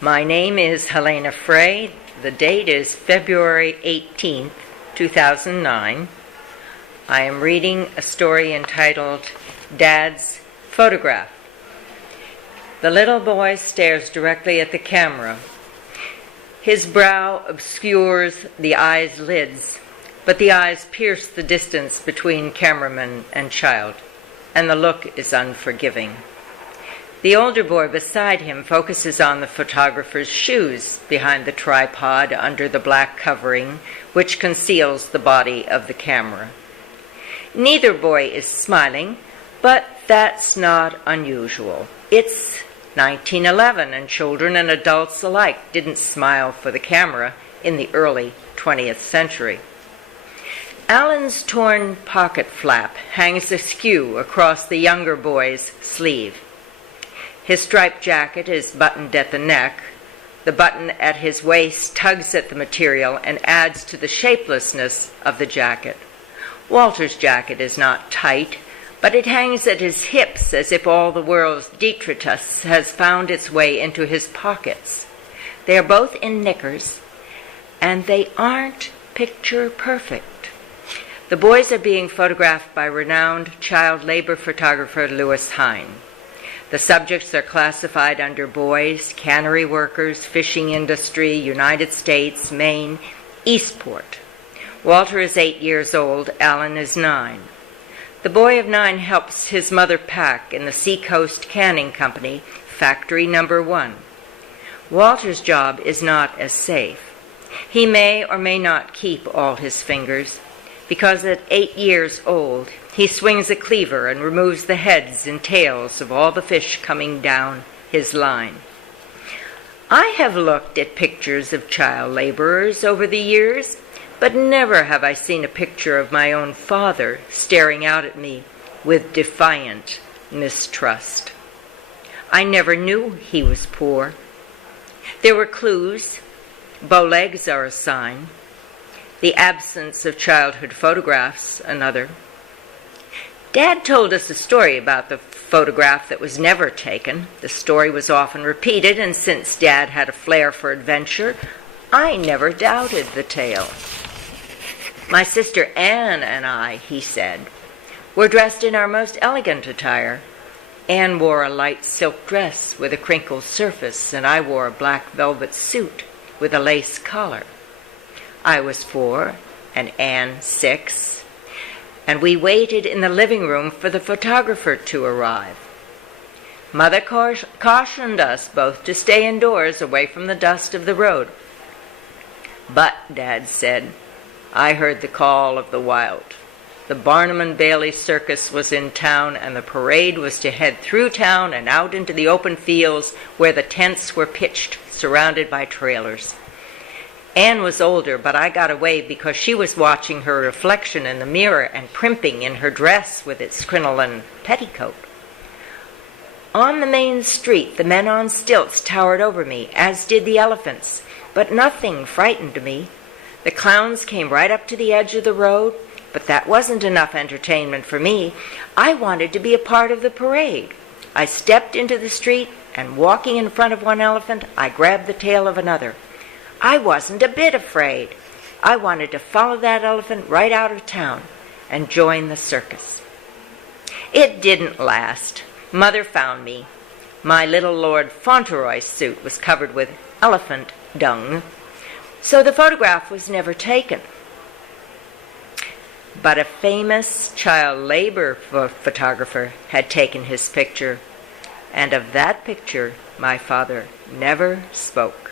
My name is Helen Frey. The date is February 18th, 2009. I am reading a story entitled Dad's Photograph. The little boy stares directly at the camera. His brow obscures the eye's lids, but the eyes pierce the distance between cameraman and child, and the look is unforgiving. The older boy beside him focuses on the photographer's shoes behind the tripod under the black covering which conceals the body of the camera. Neither boy is smiling, but that's not unusual. It's 1911, and children and adults alike didn't smile for the camera in the early 20th century. Alan's torn pocket flap hangs askew across the younger boy's sleeve. His striped jacket is buttoned at the neck. The button at his waist tugs at the material and adds to the shapelessness of the jacket. Walter's jacket is not tight, but it hangs at his hips as if all the world's detritus has found its way into his pockets. They are both in knickers, and they aren't picture perfect. The boys are being photographed by renowned child labor photographer Hine. The subjects are classified under boys, cannery workers, fishing industry, United States, Maine, Eastport. Walter is 8 years old, Alan is 9. The boy of 9 helps his mother pack in the Seacoast Canning Company, Factory Number 1. Walter's job is not as safe. He may or may not keep all his fingers, because at 8 years old, he swings a cleaver and removes the heads and tails of all the fish coming down his line. I have looked at pictures of child laborers over the years, but never have I seen a picture of my own father staring out at me with defiant mistrust. I never knew he was poor. There were clues. Bow legs are a sign. The absence of childhood photographs, another. Dad told us a story about the photograph that was never taken. The story was often repeated, and since Dad had a flair for adventure, I never doubted the tale. My sister Anne and I, he said, were dressed in our most elegant attire. Anne wore a light silk dress with a crinkled surface, and I wore a black velvet suit with a lace collar. I was 4, and Anne 6, and we waited in the living room for the photographer to arrive. Mother cautioned us both to stay indoors away from the dust of the road. But, Dad said, I heard the call of the wild. The Barnum and Bailey Circus was in town, and the parade was to head through town and out into the open fields where the tents were pitched, surrounded by trailers. Anne was older, but I got away because she was watching her reflection in the mirror and primping in her dress with its crinoline petticoat. On the main street, the men on stilts towered over me, as did the elephants, but nothing frightened me. The clowns came right up to the edge of the road, but that wasn't enough entertainment for me. I wanted to be a part of the parade. I stepped into the street, and walking in front of one elephant, I grabbed the tail of another. I wasn't a bit afraid. I wanted to follow that elephant right out of town and join the circus. It didn't last. Mother found me. My little Lord Fauntleroy suit was covered with elephant dung, so the photograph was never taken. But a famous child labor photographer had taken his picture, and of that picture my father never spoke.